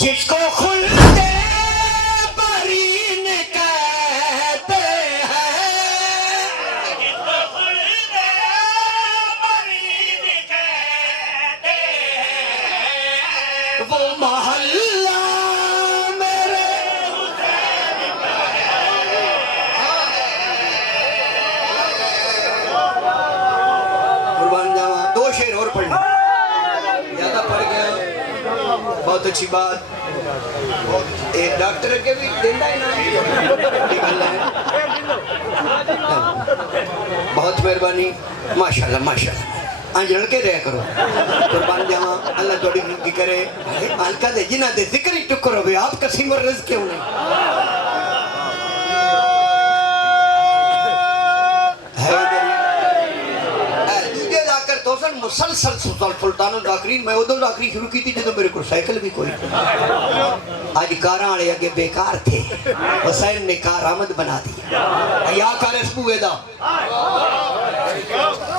جس کو خلد برین کہتے ہیں، جس کو خلد برین کہتے ہیں، وہ محلہ میرے حسین کا ہے۔ قربان جاواں، دو شعر اور پڑھنا، زیادہ پڑھ گیا بہت اچھی بات۔ ایک ڈاکٹر کے بھی دینا ہے نا، بہت مہربانی، ماشاءاللہ ماشاءاللہ، آنج لڑکے رہے کرو۔ قربان جاواں، اللہ توڑی زندگی کرے۔ آنکہ دے جنہ دے ذکر ہی ٹکر ہوئے، آپ قسیم اور رزق کیوں نہیں؟ مسلسل سلطان الذاکرین، میں ادھو ذاکری شروع کی تھی جدو میرے کو سائیکل بھی کوئی تھی۔ آج کاراں آڑے اگے بیکار تھے، حسین نے کار آمد بنا دیا۔ یا کار اس بوئے دا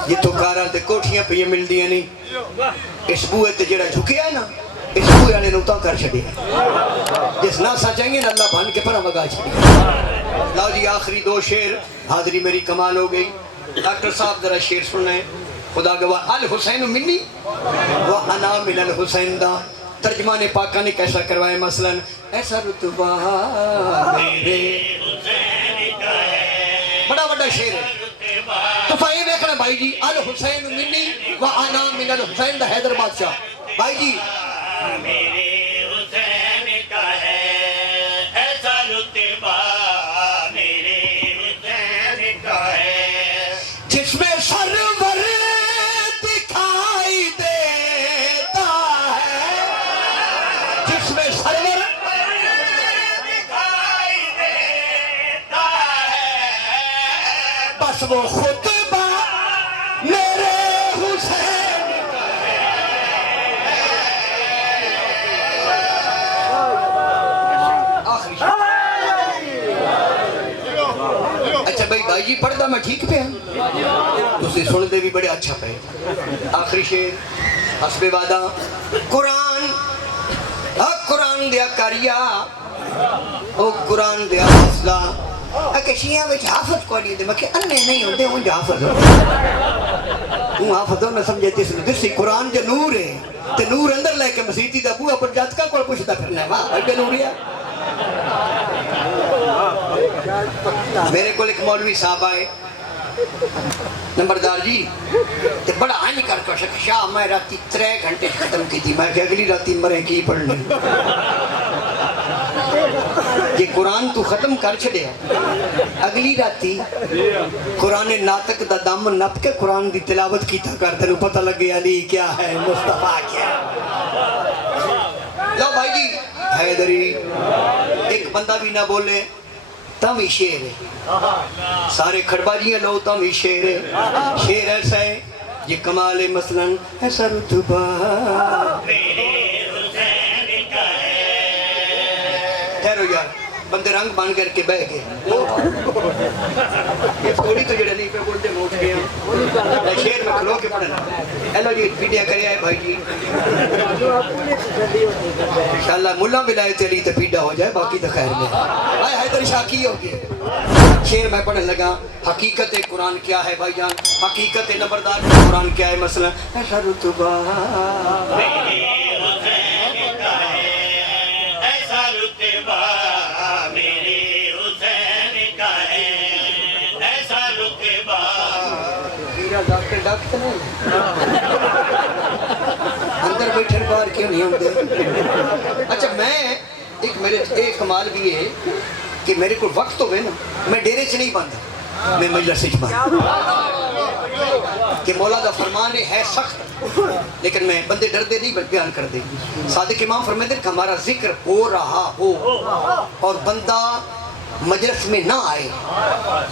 یہ تو کاراں تے کوٹھیاں پہ یہ مل دیا نہیں، اس بوئے تے جڑا جھکیا ہے نا، اس بوئے آنے نوتا کر چھڑی ہے، جس ناسا چاہیں گے نا اللہ بھان کے پرہ مگا چھڑی ہے۔ لاؤ جی آخری دو شعر، حاضری میری کمال ہو گئی۔ ڈاکٹر صاحب ذرا شعر سنیں۔ خدا گواہ، الحسین منی وانا من الحسین دا ترجمان پاکہ نے کیسا کروائے؟ مثلا ایسا رتبہ میرے حسین کا ہے، بڑا بڑا شعر ہے۔ تو فائیں دیکھنا بھائی جی، الحسین منی وانا من الحسین دا حیدر بادشاہ، بھائی جی میرے حسین کا ہے ایسا رتبہ میرے حسین کا ہے، جس میں سرور وہ خطبہ میرے حسین کا ہے۔ آخری اچھا بھائی جی پڑھ دا میں ٹھیک پہ ہیں تو سے سن دے بھی بڑے اچھا پہ۔ آخری شعر حسب وعدہ، قرآن قرآن دیا کاریا او قرآن دیا حفظہ، اکے شیعہ وچ حافظ کو نہیں دے، میں کہ اننے نہیں ہوندے ہوں جو حافظ ہوں، ہوں حافظ ہوں نہ سمجھے جس نے دسی قرآن جو نور ہے تے نور اندر لے کے مسیحی دا بوہ پر جاتکا کو پوچھتا پھرنا ہے، واہ اگر نور ہے۔ میرے کو ایک مولوی صاحب آئے، نمبردار جی تے بڑا آنی کر کے شاہ میں راتی 3 گھنٹے ختم کی تھی، میں کہ اگلی راتی مرے کی پڑھنے یہ قرآن تو ختم کر چھڑے اگلی راتی قرآن ناطق دا دم نپ کے قرآن دی تلاوت کیتا کر تینوں پتہ لگے علی کیا ہے، مصطفیٰ کیا ہے۔ لو بھائی جی حیدری ایک بندہ بھی نہ بولے تم ہی شعر ہے، سارے کھڑباجیاں لو تم ہی شعر ہے۔ شعر ایسا ہے یہ کمال مثلا ایسا رتبہ میرے حسین کا ہے۔ ٹھہرو یار، بندے رنگ بان کر کے بہ گئے، یہ تھوڑی تو جڑے نہیں پہ بولتے موٹ گئے ہیں، شعر میں کھلو کے پڑھنا۔ ایلو جی پیڈیا کرے آئے بھائی جی، انشاءاللہ ملا ملائے تیلی تو پیڈا ہو جائے، باقی تو خیر میں آئے حیدر شاہ کی ہوگی۔ شعر میں پڑھنے لگا، حقیقت قرآن کیا ہے بھائی جان، حقیقت نمبردار قرآن کیا ہے؟ مثلا ایسا رتبہ میرے حسین کا ہے ایسا رتبہ میرے حسین کا ہے ایسا رتبہ۔ میرا ڈاکٹر نہیں اندر بیٹھے باہر کیوں نہیں ہوتے؟ اچھا میں ایک کمال بھی ہے کہ میرے کو وقت ہوئے نا، میں ڈیرے سے نہیں باندھا، میں مجلس سے باندھا کہ مولا دا فرمان ہے سخت، لیکن میں بندے ڈر دے نہیں بیان کر دے۔ صادق امام فرماتے ہیں کہ ہمارا ذکر ہو رہا ہو اور بندہ مجلس میں نہ آئے،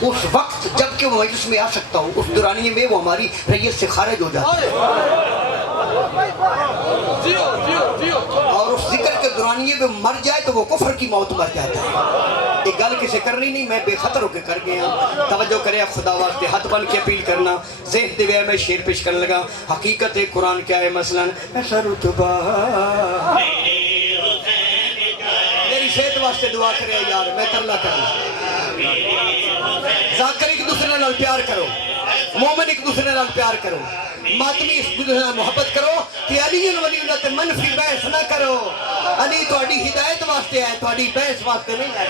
اس وقت جب کہ وہ مجلس میں آ سکتا ہو، اس دورانیے میں وہ ہماری ریت سے خارج ہو جاتا ہے، اور اس ذکر کے دورانیے میں مر جائے تو وہ کفر کی موت مر جاتا ہے۔ ایک گل کسے کرنی نہیں، میں بے خطر ہو کے کر گیا۔ توجہ کرے خدا واسطے، ہاتھ بن کے اپیل کرنا، ذہن دے وے میں شعر پیش کرنے لگا۔ حقیقت قرآن کیا ہے؟ مثلا ایسا رتبہ میرے حسین واسطے دعا کرے یار میں ترلا کرنا ذاکر ایک دوسرے نال پیار کرو مومن ایک دوسرے نال پیار کرو ماتمی ایک دوسرے نال محبت کرو کہ علی ولی اللہ تے منفی بحث نہ کرو علی تہاڈی ہدایت واسطے ہے تہاڈی بحث واسطے نہیں ہے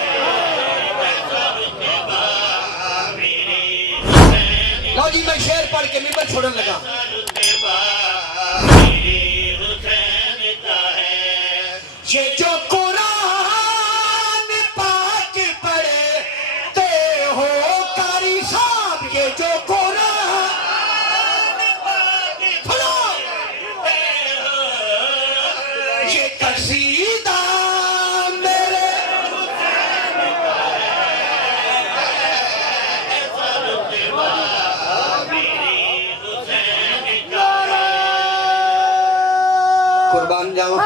لو جی میں شعر پڑھ کے ممبر چھوڑن لگا یہ جو قرآن پاک پڑھتے ہو قاری صاحب یہ جو قرآن پاک پڑھتے ہو یہ قصیدہ میرے قربان جاؤ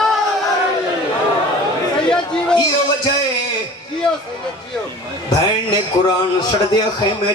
یہ وجہ ہے بہن نے قرآن سڑ دیا خیمے